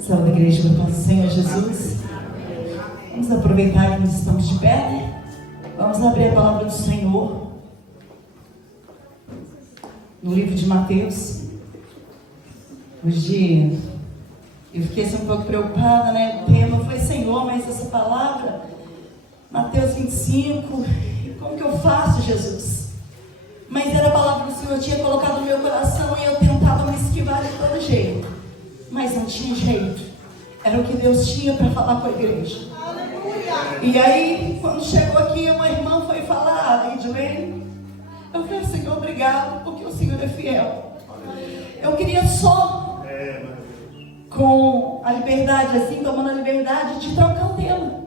Saúde, igreja do nosso Senhor Jesus. Vamos aproveitar que nós estamos de pé, né? Vamos abrir a palavra do Senhor no livro de Mateus. Hoje eu fiquei assim um pouco preocupada, né? O tema foi Senhor, mas essa palavra, Mateus 25, como que eu faço, Jesus? Mas era a palavra que o Senhor tinha colocado no meu coração e eu tentava me esquivar de todo jeito, mas não tinha jeito. Era o que Deus tinha para falar com a igreja. Aleluia. E aí, quando chegou aqui, uma irmã foi falar, Edilene, eu falei, Senhor, obrigado, porque o Senhor é fiel. Eu queria só, com a liberdade, assim, tomando a liberdade de trocar o tema.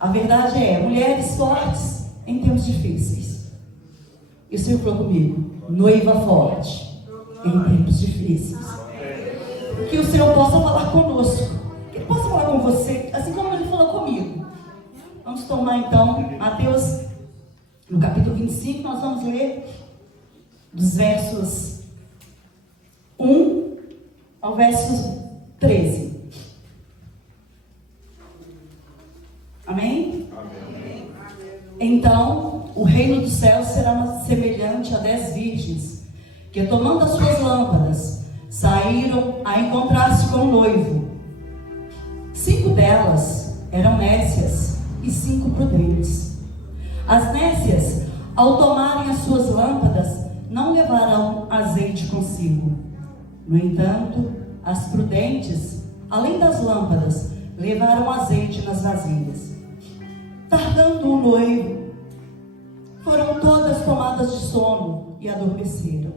A verdade é, mulheres fortes em tempos difíceis. E o Senhor falou comigo, noiva forte em tempos difíceis. Que o Senhor possa falar conosco, que Ele possa falar com você, assim como Ele falou comigo. Vamos tomar então Mateus, no capítulo 25, nós vamos ler dos versos 1 ao verso 13. Amém? Amém. Então, o reino dos céus será semelhante a 10 virgens, que tomando as suas lâmpadas, saíram a encontrar-se com o noivo. 5 delas eram nécias e 5 prudentes. As nécias, ao tomarem as suas lâmpadas, não levaram azeite consigo. No entanto, as prudentes, além das lâmpadas, levaram azeite nas vasilhas. Tardando o noivo, foram todas tomadas de sono e adormeceram.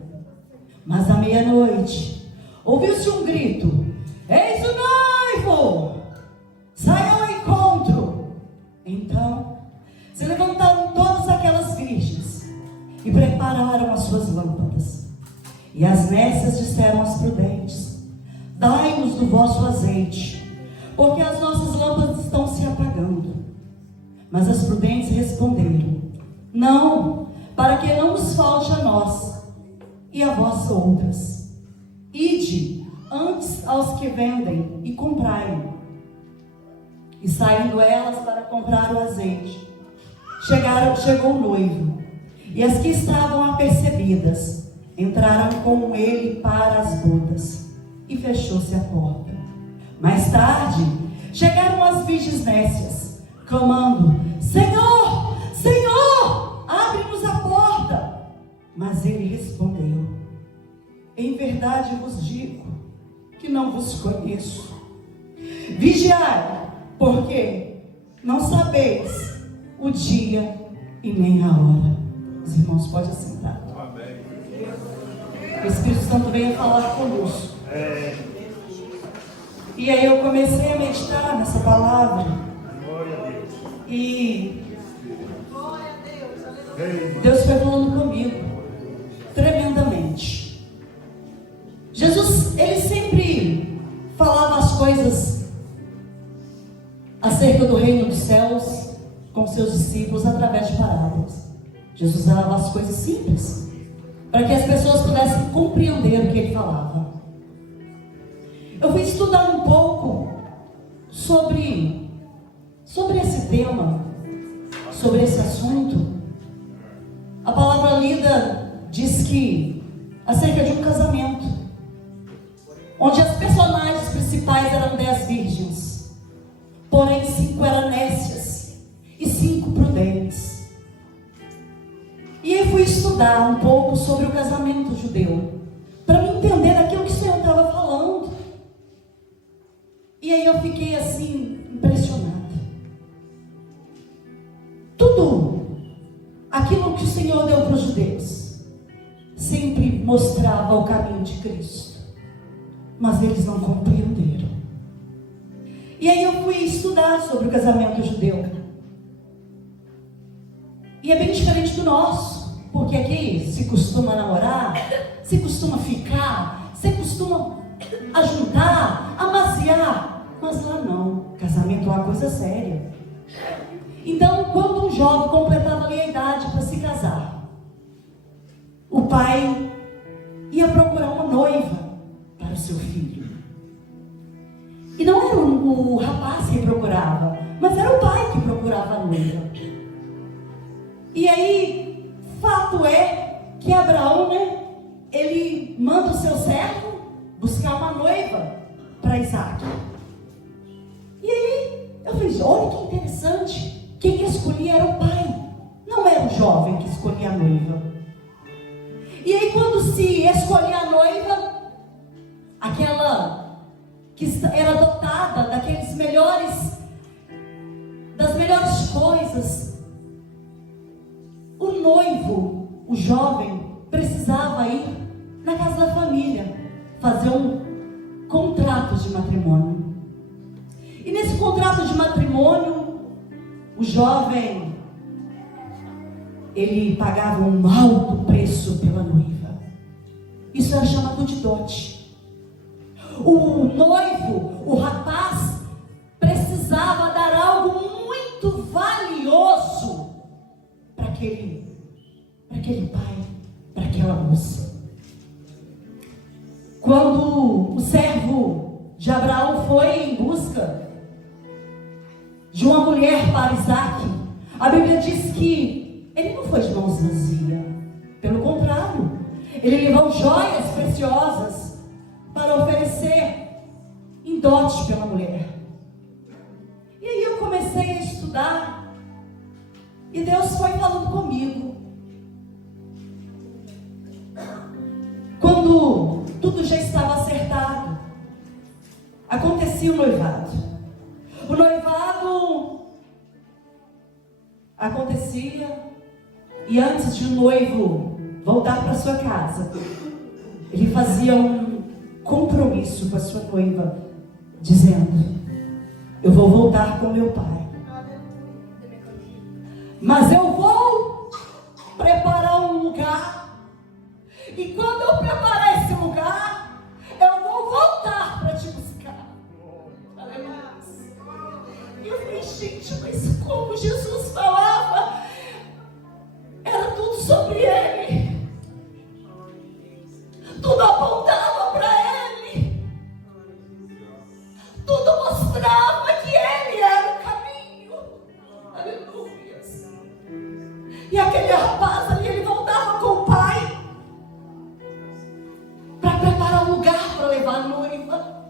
Mas à meia-noite, ouviu-se um grito: eis o noivo! Saiam ao encontro! Então, se levantaram todas aquelas virgens e prepararam as suas lâmpadas. E as nécias disseram às prudentes: dai-nos do vosso azeite, porque as nossas lâmpadas estão se apagando. Mas as prudentes responderam: não, para que não nos falte a nós e a vós outras. Ide antes aos que vendem e comprai. E saindo elas para comprar o azeite, chegou o noivo, e as que estavam apercebidas entraram com ele para as bodas, e fechou-se a porta. Mais tarde chegaram as virgens nécias, clamando: Senhor, Senhor, abre-nos a porta. Mas ele respondeu: em verdade vos digo que não vos conheço. Vigiai, porque não sabeis o dia e nem a hora. Os irmãos podem assentar. Amém. O Espírito Santo veio falar conosco. E aí eu comecei a meditar nessa palavra. E Deus foi falando comigo tremendamente. Jesus, ele sempre falava as coisas acerca do reino dos céus com seus discípulos através de parábolas. Jesus usava as coisas simples para que as pessoas pudessem compreender o que ele falava. Eu fui estudar um pouco sobre esse tema, sobre esse assunto. A palavra lida diz que acerca de um casamento, onde as personagens principais eram 10 virgens, porém 5 eram nécias e 5 prudentes. E eu fui estudar um pouco sobre o casamento judeu, para me entender daquilo que o Senhor estava falando. E aí eu fiquei assim, impressionada. Tudo aquilo que o Senhor deu para os judeus sempre mostrava o caminho de Cristo, mas eles não compreenderam. E aí eu fui estudar sobre o casamento judeu, e é bem diferente do nosso, porque aqui se costuma namorar, se costuma ficar, se costuma ajuntar, amaciar, mas lá não. Casamento é uma coisa séria. Então, quando um jovem completava ali a idade para se casar, o pai ia procurar uma noiva para o seu filho. o rapaz que procurava, mas era o pai que procurava a noiva. E aí, fato é que Abraão, ele manda o seu servo buscar uma noiva para Isaac. E aí, eu falei, olha que interessante, quem escolhia era o pai, não era o jovem que escolhia a noiva. E aí, quando se escolhia a noiva, aquela que era dotada das melhores coisas, o noivo, o jovem, precisava ir na casa da família, fazer um contrato de matrimônio. E nesse contrato de matrimônio, o jovem, ele pagava um alto preço pela noiva. Isso era chamado de dote. O noivo, o rapaz, precisava dar algo muito valioso para aquele pai, para aquela moça. Quando o servo de Abraão foi em busca de uma mulher para Isaac, a Bíblia diz que ele não foi de mãos vazias. Pelo contrário, ele levou joias preciosas para oferecer em dote pela mulher. E aí eu comecei a estudar, e Deus foi falando comigo. Quando tudo já estava acertado, acontecia o noivado. O noivado acontecia, e antes de o noivo voltar para sua casa, ele fazia um compromisso com a sua noiva, dizendo: eu vou voltar com meu pai, mas eu vou preparar um lugar, e quando eu preparar esse lugar, eu vou voltar para te buscar. Aleluia. E eu falei, gente, mas como Jesus falava, era tudo sobre ele, tudo apontava para ele, tudo mostrava que ele era o caminho. Aleluia. E aquele rapaz ali, ele voltava com o pai para preparar um lugar para levar a noiva.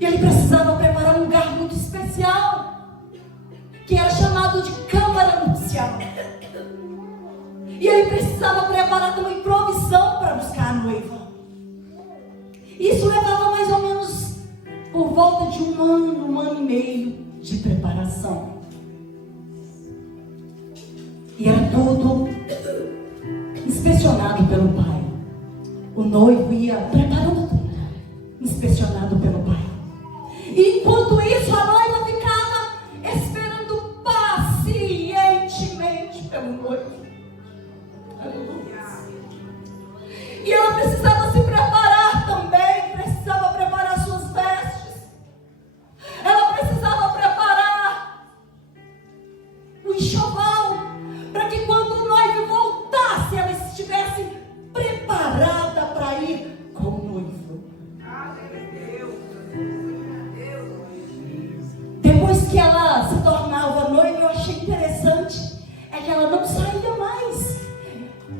E ele precisava preparar um lugar muito especial, que era chamado de câmara nupcial. E ele precisava preparar também provisão para buscar a noiva. Isso levava mais ou menos por volta de um ano e meio de preparação. E era tudo inspecionado pelo pai. O noivo ia preparando tudo, inspecionado pelo pai. E enquanto isso, a noiva ficava esperando pacientemente pelo noivo. E ela precisava se preparar também, precisava preparar suas vestes, ela precisava preparar o enxoval, para que quando o noivo voltasse, ela estivesse preparada para ir com o noivo. Depois que ela se tornava noiva, eu achei interessante, é que ela não saía mais.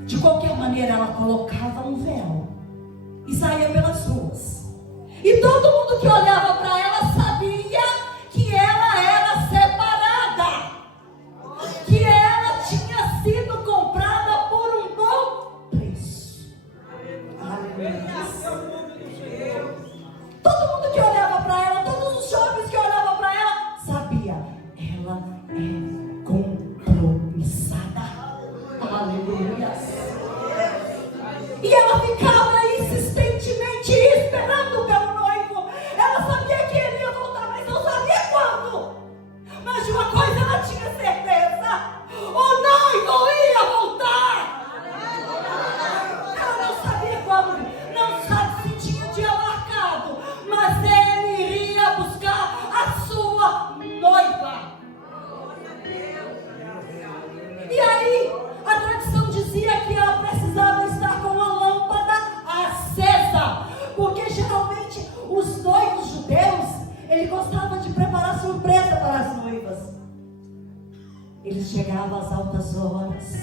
De qualquer maneira, ela colocava um véu e saía pelas ruas. E todo mundo que olhava para ela sabia que ela era separada, que ela tinha sido comprada por um bom preço. Aleluia. Todo mundo que olhava para ela, todos os jovens que olhavam para ela, sabia, ela é compromissada. Aleluia. E ela ficava insistentemente esperando pelo noivo. Ela sabia que ele ia voltar, mas não sabia quando. Mas de uma coisa ela tinha certeza: o noivo ia voltar. Ela não sabia quando, não sabe se tinha dia marcado, mas os noivos judeus, ele gostava de preparar surpresa para as noivas. Eles chegavam às altas horas,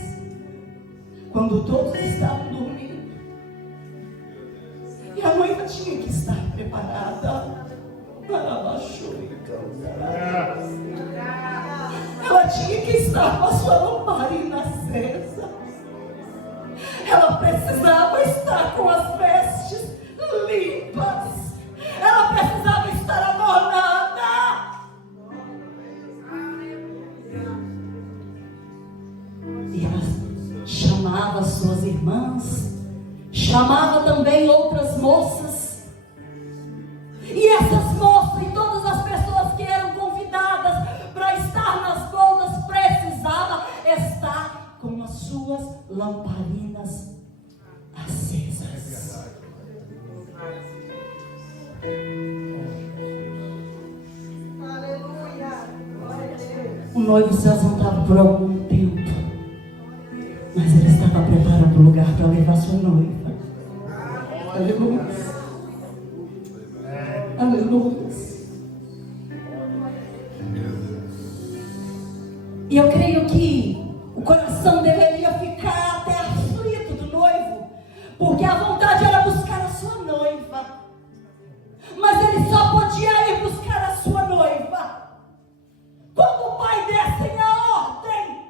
quando todos estavam dormindo, e a noiva tinha que estar preparada. Ela tinha que estar com a sua lamparina acesa. Ela precisava estar com as vestes limpas. Ela precisava estar adornada. E ela chamava suas irmãs, chamava também outras moças. E essas moças e todas as pessoas que eram convidadas para estar nas bodas precisavam estar com as suas lamparinas acesas. O noivo se ausentava por algum tempo, mas ele estava preparando o lugar para levar sua noiva. Aleluia. Aleluia. E eu creio que o coração deveria ficar até aflito do noivo, porque a vontade era buscar a sua noiva, mas ele só podia ir buscar a sua noiva quando o pai desse a ordem: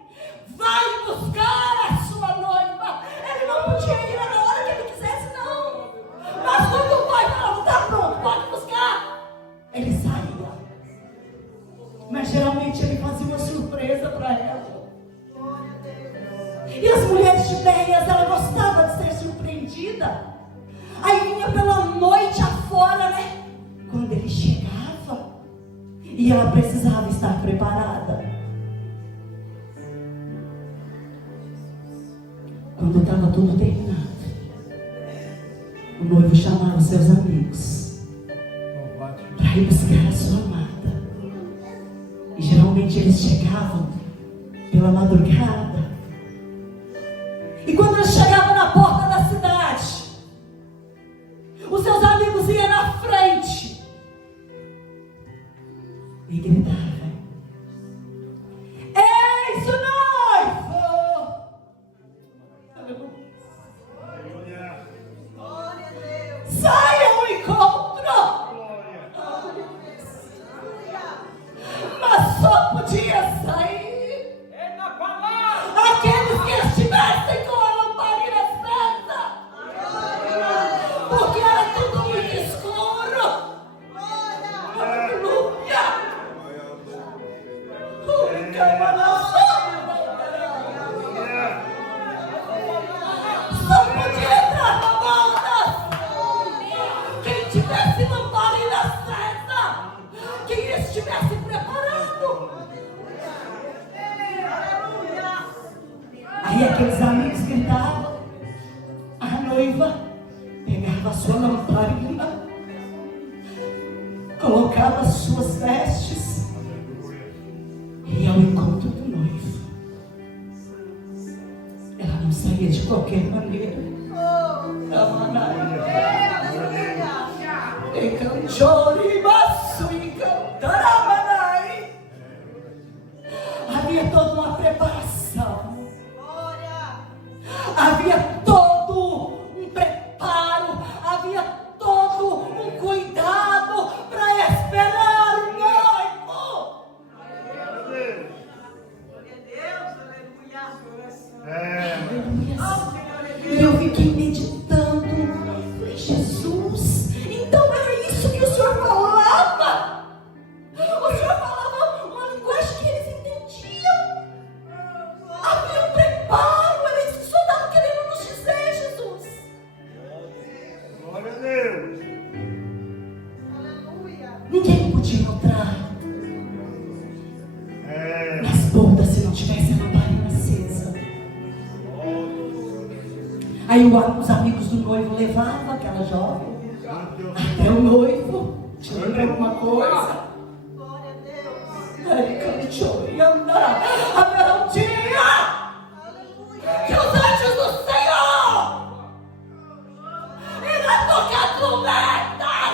vai buscar a sua noiva. Ele não podia ir na hora que ele quisesse, não. Mas quando o pai falava: tá pronto, pode buscar, ele saía. Mas geralmente ele fazia uma surpresa para ela. E as mulheres judeias, ela gostava de ser surpreendida. Aí vinha pela noite afora, né? Quando ele chegava, e ela precisava estar preparada. Quando estava tudo terminado, o noivo chamava os seus amigos para ir buscar a sua amada. E geralmente eles chegavam pela madrugada. E quando eles chegavam na porta da cidade, os seus amigos iam na frente e gritavam: eis o noivo! Saia ao encontro! Mas só podia sair aqueles que estivessem com a lamparina acesa, porque era tudo muito escuro. Aleluia! Só podia entrar na boda quem tivesse lamparina acesa, quem estivesse preparado. Aí aqueles amigos gritavam, a noiva pegava a sua lamparina, colocava as suas vestes e ia ao encontro do noivo. Ela não saía de qualquer maneira. E canchori basso e cantaramanai. Havia toda uma preparação. Havia todo um preparo, havia todo um cuidado para esperar o noivo. E eu fiquei meditando: Jesus, então era isso que o Senhor falava? O Senhor falava uma linguagem que eles entendiam. Havia um preparo, eles só estavam querendo nos dizer: Jesus. Glória a Deus. Ninguém podia entrar nas bodas se não tivesse a lamparina acesa. Aí os amigos do noivo levavam aquela jovem até o noivo. Te lembra alguma coisa? Glória a Deus. Ele cantou e andava. Haverá um dia que os anjos do Senhor irão tocar trombetas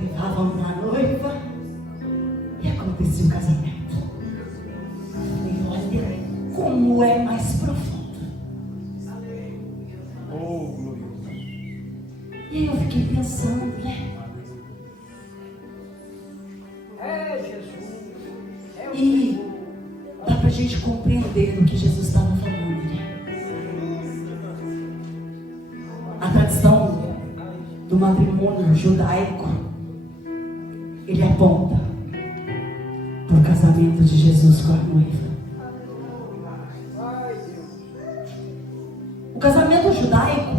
levavam a noiva e acontecia o casamento. E olha como é mais profundo. Oh, glória. E aí eu fiquei pensando, né? E dá pra gente compreender o que Jesus estava falando, né? A tradição do matrimônio judaico, ele aponta para o casamento de Jesus com a noiva. O casamento judaico,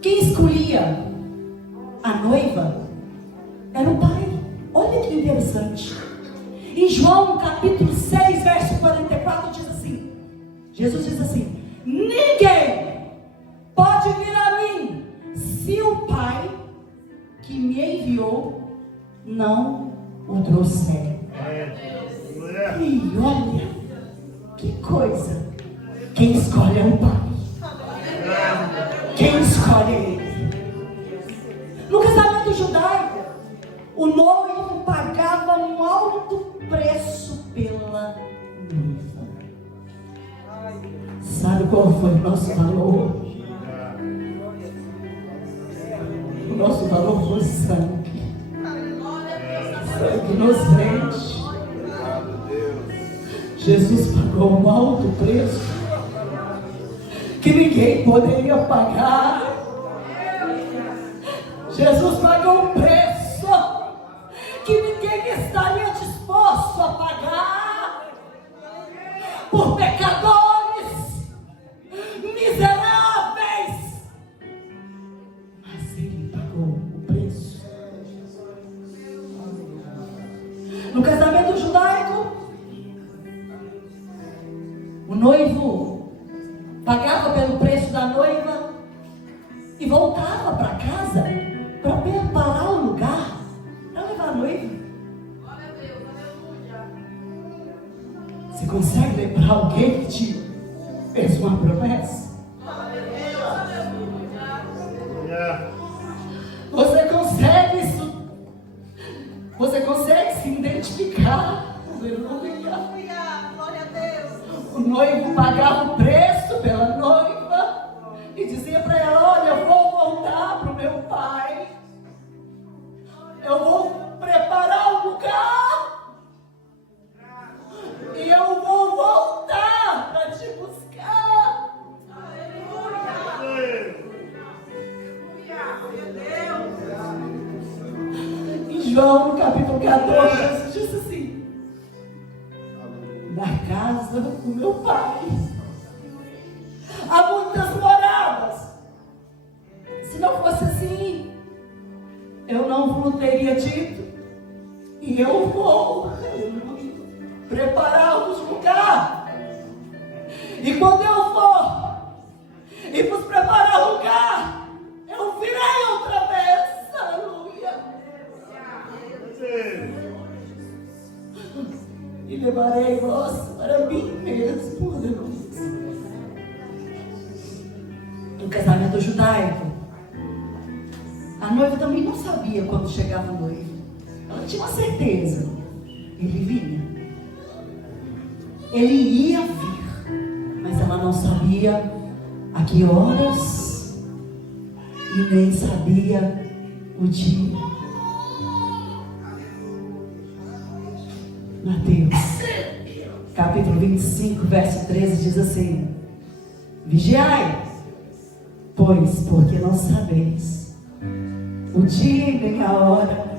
quem escolhia a noiva era o pai. Olha que interessante. Em João capítulo 6, verso 44 diz assim, Jesus diz assim: ninguém pode vir a mim se o Pai que me enviou não o trouxer. E olha que coisa, quem escolhe é o Pai. Quem escolhe é Ele. No casamento judaico, o noivo pagava um alto preço pela noiva. Sabe qual foi o nosso valor? O nosso valor foi sangue. Sangue inocente. Jesus pagou um alto preço que ninguém poderia pagar. Jesus pagou um preço que ninguém estaria disposto a pagar por pecadores miseráveis. Mas Ele pagou o preço. No casamento judaico, o noivo pagava pelo preço da noiva e voltava para casa para preparar o lugar para levar a noiva. Você consegue lembrar alguém que te fez uma promessa? Você consegue isso? Você consegue se identificar? Aleluia. Glória a Deus. O noivo pagava o preço pela noiva e dizia para ela: olha, eu vou voltar para o meu pai, eu vou preparar um lugar e eu vou voltar para te buscar. Em João, no capítulo 14, Jesus disse assim: na casa do meu pai há muitas moradas. Se não fosse assim, eu não vos teria dito. E eu vou preparar-vos lugar. E quando eu for e vos preparar lugar, eu virei outra vez. Aleluia. E levarei vós para mim mesmo. Aleluia. No casamento judaico, a noiva também não sabia quando chegava o noivo. Ela tinha uma certeza: ele vinha, ele ia vir, mas ela não sabia a que horas e nem sabia o dia. Mateus capítulo 25, verso 13 diz assim: vigiai, pois, porque não sabeis o dia e nem a hora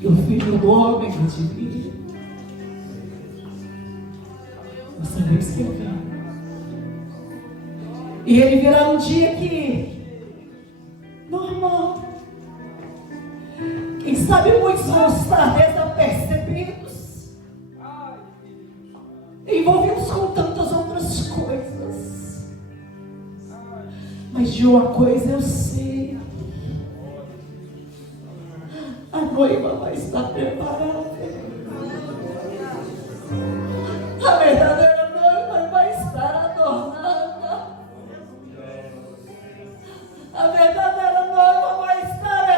que o Filho do Homem há de vir. Nós sabemos que Ele vem. E Ele virá um dia que normal. Quem sabe muitos vão estar desapercebidos, envolvidos com tantas outras coisas. Mas de uma coisa eu sei: a noiva vai estar preparada. A verdadeira noiva vai estar adornada. A verdadeira noiva vai estar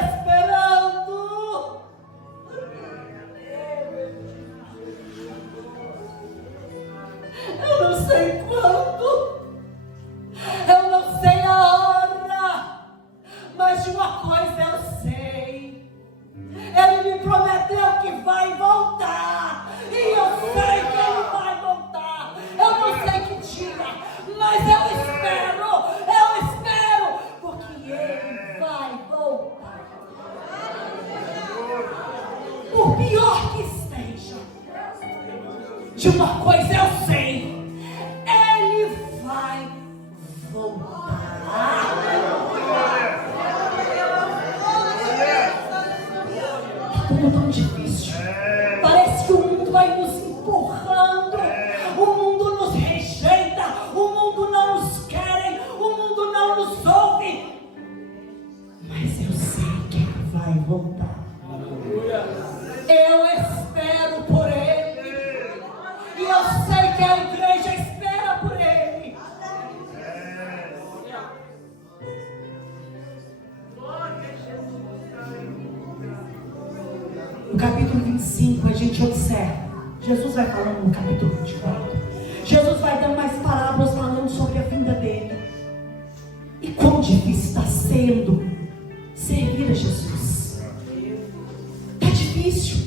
por pior que esteja, de uma coisa eu sei, Ele vai voltar. É tudo tão difícil. Parece que o mundo vai nos empurrando, o mundo nos rejeita, o mundo não nos quer, o mundo não nos ouve. Mas eu sei que Ele vai voltar. Eu espero por Ele. E eu sei que a igreja espera por Ele. No capítulo 25 a gente observa. Jesus vai falando no capítulo 24. Jesus vai dando mais parábolas falando sobre a vinda dele. E quão difícil está sendo servir a Jesus. Está difícil.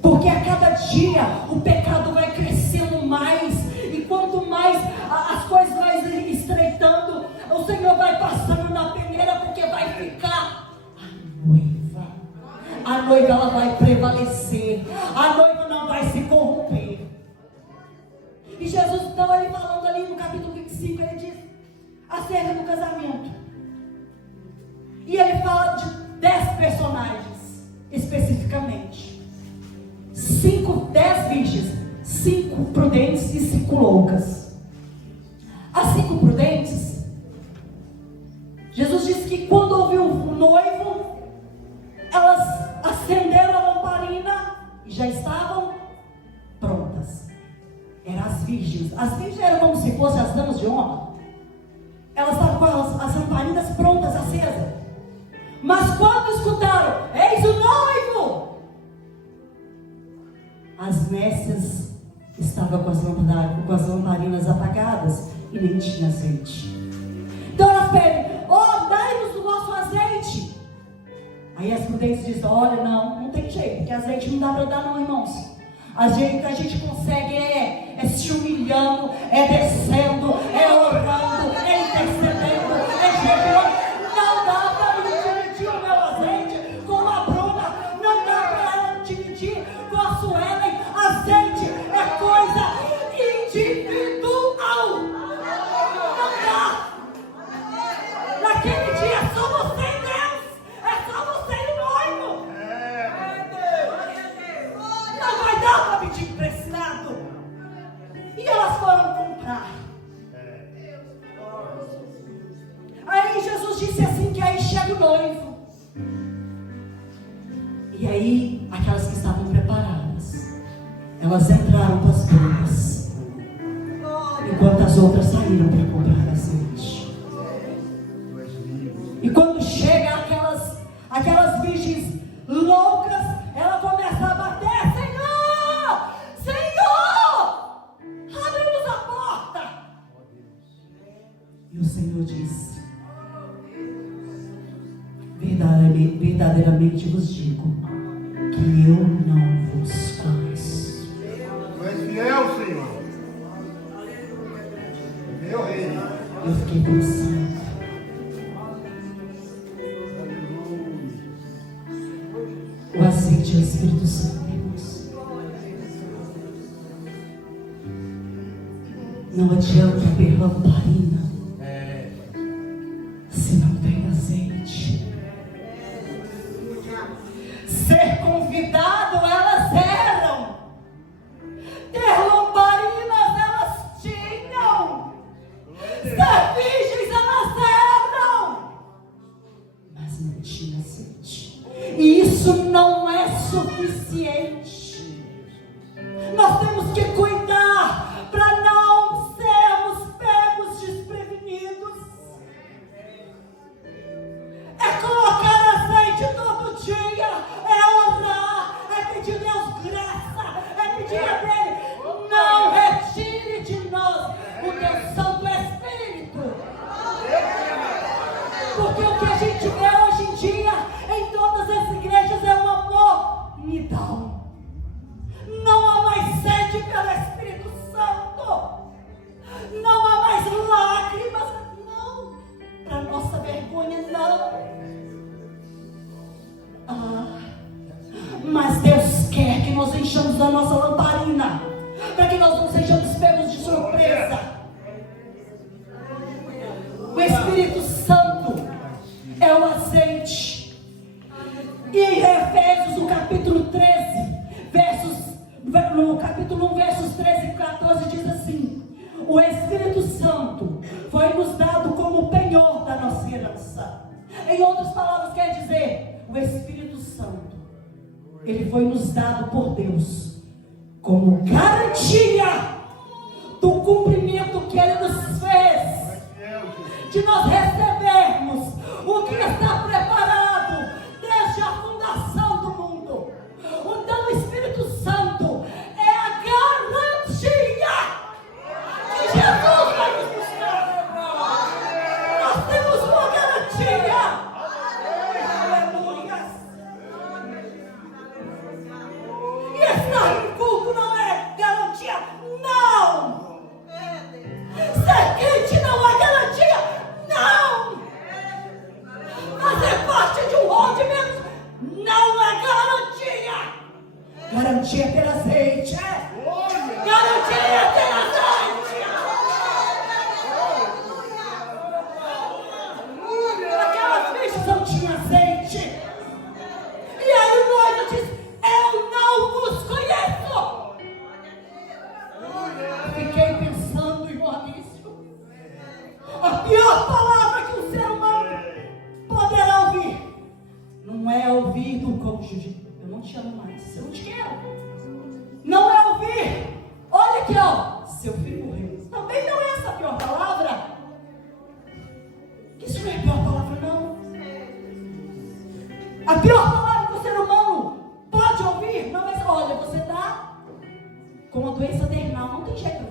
Porque a cada dia o pecado vai crescendo mais. E quanto mais as coisas vai estreitando, o Senhor vai passando na peneira, porque vai ficar a noiva. A noiva ela vai prevalecer. A noiva não vai se corromper. E Jesus, então, ele falando ali no capítulo 25, ele diz acerca do casamento. E ele fala de 10 personagens, especificamente. 10 virgens, 5 prudentes e 5 loucas. As 5 prudentes, Jesus disse que quando ouviu o noivo, elas acenderam a lamparina e já estavam prontas. Eram as virgens. As virgens eram como se fossem as damas de honra. Elas estavam com as lamparinas prontas, acesas. Mas quando escutaram, eis o noivo, as nécias estavam com as lamparinas apagadas e nem tinha azeite. Então elas pedem, dai-nos do nosso azeite. Aí as prudentes dizem, olha, não tem jeito, porque azeite não dá para dar não, irmãos. Azeite que a gente consegue é se humilhando, é descendo, é orando, é intercedendo, é jejuando. Não dá para me dividir o meu azeite com a Bruna, não dá para ela dividir com a Suelen. Azeite é coisa individual. Não dá. Naquele dia só você e Deus. É só você e o noivo. Não vai dar para pedir emprestado. E elas foram comprar. Aí Jesus disse assim, que aí chega o noivo. E aí, aquelas que estavam preparadas, elas entraram para as bodas, enquanto as outras saíram para comprar azeite. E quando chega aquelas virgens loucas, ela começa a bater, Senhor, abre-nos a porta. E o Senhor disse, verdadeiramente vos digo, que eu não vos conheço. Tu és fiel, Senhor. Meu rei. Eu fiquei pensando. O azeite é o Espírito Santo, irmãos. Não adianta ter lamparina se não tem azeite. Ser convidado, elas eram. Ter lamparinas, elas tinham. Ser virgens, elas eram. Mas não tinha azeite. E isso não é suficiente. Nós temos que cuidar para não sermos pegos desprevenidos. É colocar azeite todo dia, é orar, é pedir a Deus graça, é pedir a Dele, não retire de nós o Teu Santo Espírito. Porque o que a gente vê hoje em dia em todas as igrejas é uma mornidão. Não há mais sede pela luz da nossa lamparina, para que nós não sejamos pegos de surpresa. O Espírito Santo é o azeite. E em Efésios, no capítulo 13, no capítulo 1, versos 13 e 14, diz assim: o Espírito Santo foi nos dado como penhor da nossa herança. Em outras palavras, quer dizer, o Espírito Santo, ele foi nos dado por Deus como garantia do cumprimento que ele nos fez, de nós recebermos o que está preparado desde a fundação do mundo. Então o Espírito Santo é a garantia que Jesus vai nos buscar. Nós temos uma garantia. Aleluia. E estar no culto não é garantia, não. Ser crente não é garantia, não. Fazer parte de um rompimento não é garantia. Garantia é ter azeite. Garantia é ter azeite. Aquelas bichas não tinham azeite. E aí o noivo diz: eu não vos conheço. Fiquei pensando, irmão Anísio, a pior palavra que um ser humano poderá ouvir não é ouvir do cônjuge: eu não te amo mais, eu não te quero. Não é ouvir: olha aqui, ó, seu filho morreu. Também não é essa a pior palavra. Isso não é a pior palavra, não. A pior palavra que o ser humano pode ouvir não é: olha, você está com uma doença terminal, não tem jeito.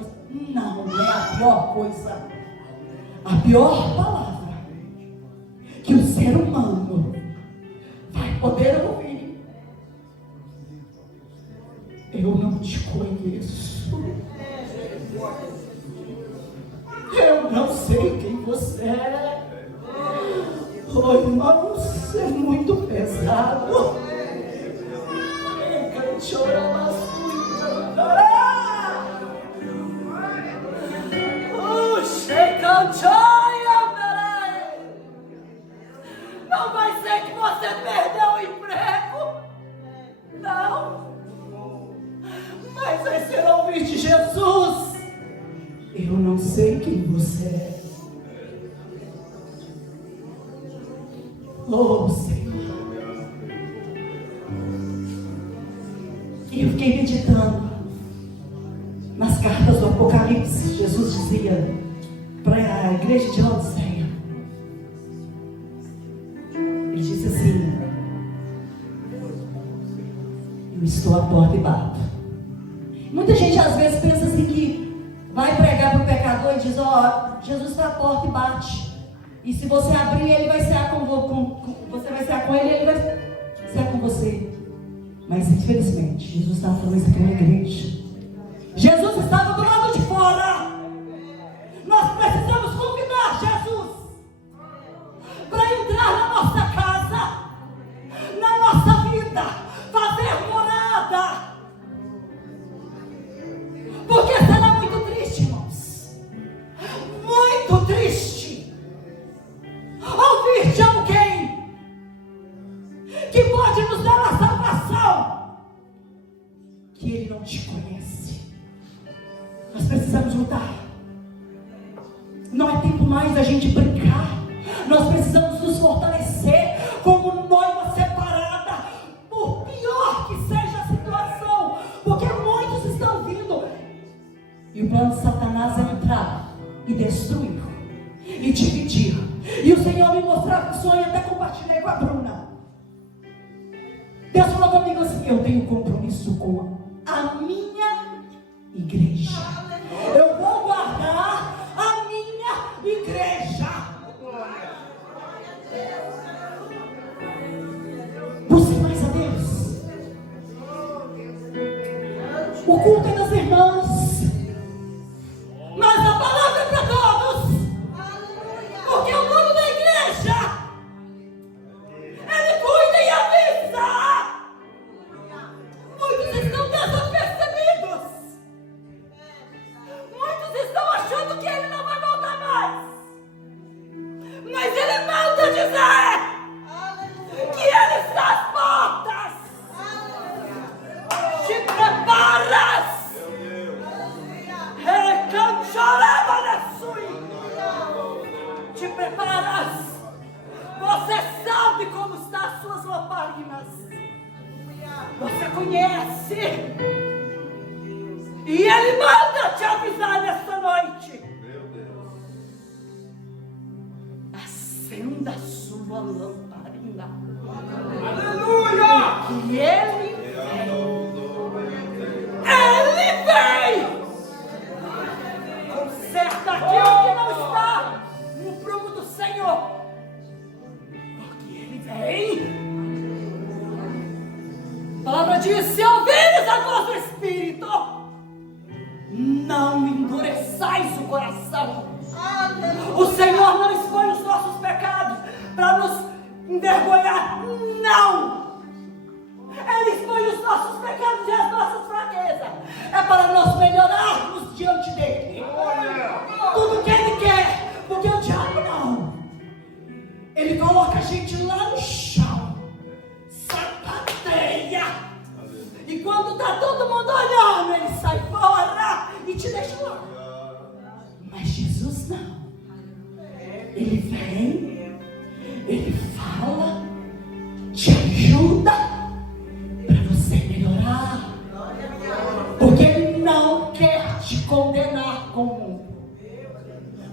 Não é a pior coisa. A pior palavra que o ser humano vai poder ouvir: eu não te conheço. Eu não sei quem você é. Oh, irmãos, é muito pesado. Não vai ser que você perdeu o emprego, não, mas vai ser ouvir de Jesus: eu não sei quem você é. Oh, Senhor. E eu fiquei meditando nas cartas do Apocalipse. Jesus dizia para a igreja de Laodiceia, ele disse assim: eu estou à porta e bato. Muita gente às vezes pensa assim que vai pregar para o pecador e diz: ó, Jesus está à porta e bate. E se você abrir, ele vai cear você vai cear com ele, ele vai cear com você. Mas infelizmente, Jesus estava falando isso aqui na igreja. Jesus estava do lado de fora. Nós precisamos convidar Jesus para entrar na nossa casa, na nossa vida, fazer morada. Porque será muito triste, irmãos, muito triste ouvir de alguém que pode nos dar a salvação, que ele não te conhece. Nós precisamos lutar. Não é tempo mais da gente brincar. Nós precisamos nos fortalecer como noiva separada, por pior que seja a situação, porque muitos estão vindo e o plano de Satanás é entrar e destruir e dividir. E o Senhor me mostrava um sonho, até compartilhei com a Bruna. Deus falou comigo assim: eu tenho compromisso com a minha igreja. Eu vou guardar a minha igreja. Busque mais a Deus. O culto é das irmãs, mas a palavra é para todos. Porque o dono da igreja, ele cuida e avisa. Muitos estão desapegando. as portas. Te preparas. Te preparas. Você sabe como estão as suas lamparinas. Você conhece. E Ele manda te avisar nesta noite. Acenda a sua lamparina. Aleluia! Que Ele vem. Conserta aquilo que não está no prumo do Senhor. Porque Ele vem. A palavra diz: se ouvires a voz do Espírito, não endureçais o coração. O Senhor não expõe os nossos pecados para nos envergonhar. Não! Ele expõe os nossos pecados e as nossas fraquezas. É para nós melhorarmos diante dele. Tudo que Ele quer. Porque o diabo não. Ele coloca a gente lá no chão. Sapateia. E quando está todo mundo olhando, Ele sai fora e te deixa lá. Mas Jesus não. Ele vem, Ele fala, te ajuda para você melhorar. Porque Ele não quer te condenar com o mundo.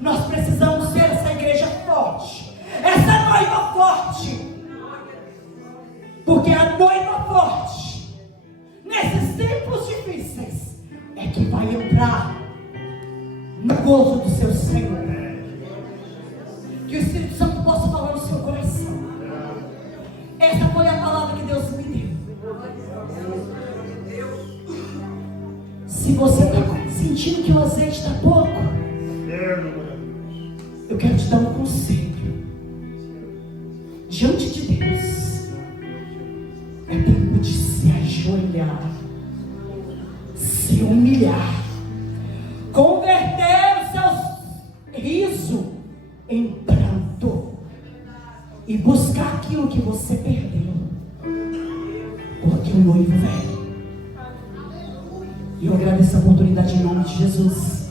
Nós precisamos ser essa igreja forte, essa noiva forte. Porque a noiva forte, nesses tempos difíceis, é que vai entrar no gozo do seu Senhor. Que o Espírito Santo possa falar no seu coração. Essa foi a palavra que Deus me deu. Se você está sentindo que o azeite está pouco, eu quero te dar um conselho. Diante de Deus, é tempo de se ajoelhar, se humilhar, converter o seu riso em pranto e buscar aquilo que você perdeu, porque o noivo vem. E eu agradeço a oportunidade em nome de Jesus,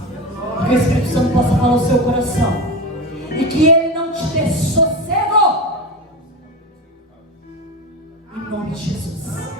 que o Espírito Santo possa falar o seu coração e que Ele não te dê sossego, em nome de Jesus.